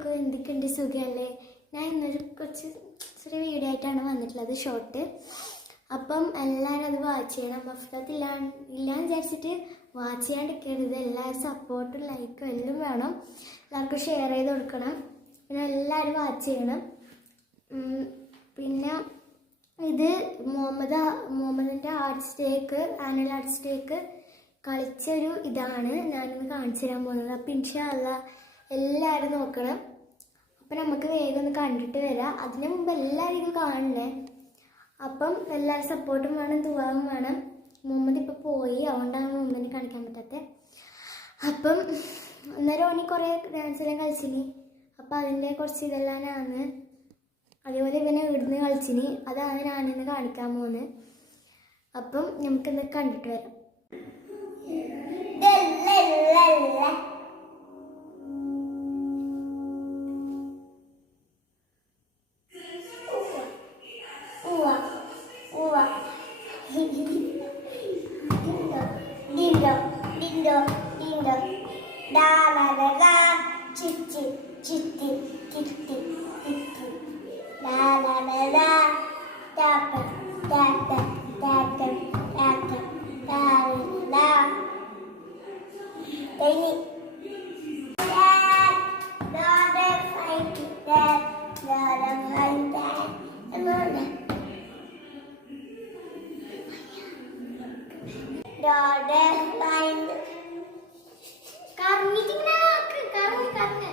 അസ്സലാമലൈക്കും. എന്തൊക്കെയുണ്ട്, സുഖമല്ലേ? ഞാൻ ഇന്നൊരു കുറച്ച് ചെറിയ വീഡിയോ ആയിട്ടാണ് വന്നിട്ടുള്ളത്, ഷോർട്ട്. അപ്പം എല്ലാവരും അത് വാച്ച് ചെയ്യണം. മഫ്തത്ത് ഇല്ലാന്ന് വിചാരിച്ചിട്ട് വാച്ച് ചെയ്യാണ്ടിരിക്കരുത്. എല്ലാവരും സപ്പോർട്ടും ലൈക്കും എല്ലാം വേണം. എല്ലാവർക്കും ഷെയർ ചെയ്ത് കൊടുക്കണം. പിന്നെ എല്ലാവരും വാച്ച് ചെയ്യണം. പിന്നെ ഇത് മുഹമ്മദിൻ്റെ ആർട്സ് ഡേക്ക്, ആനുവൽ ആർട്സ് ഡേക്ക് കളിച്ചൊരു ഇതാണ് ഞാനിന്ന് കാണിച്ചു തരാൻ പോകുന്നത്. അപ്പം ഇൻഷാ അല്ലാഹ് എല്ലാവരും നോക്കണം. അപ്പം നമുക്ക് വേഗം ഒന്ന് കണ്ടിട്ട് വരാം. അതിന് മുമ്പ് എല്ലാവരും ഇത് കാണണേ. അപ്പം എല്ലാവരും സപ്പോർട്ടും വേണം, ദുആവും വേണം. മുഹമ്മദ് ഇപ്പോൾ പോയി, അതുകൊണ്ടാണ് മുഹമ്മദിനെ കാണിക്കാൻ പറ്റാത്തത്. അപ്പം അന്നേരം ഓനി കുറേ ഡാൻസെല്ലാം കളിച്ചിനി. അപ്പം അതിൻ്റെ കുറച്ച് ഇതെല്ലാമാണ്. അതേപോലെ ഇവനെ ഇവിടുന്ന് കളിച്ചിനി, അതാണ് ഞാനിന്ന് കാണിക്കാൻ പോകുന്നത്. അപ്പം നമുക്കിന്ന് കണ്ടിട്ട് വരാം. Dindo, da la la la, chitti, chitti, chitti, chitti, la la la la, tapa, tapa, tapa, tapa, la la la. Ini. Daughter find that, daughter find that, Amanda. Daughter find. Karni tinggal, karni.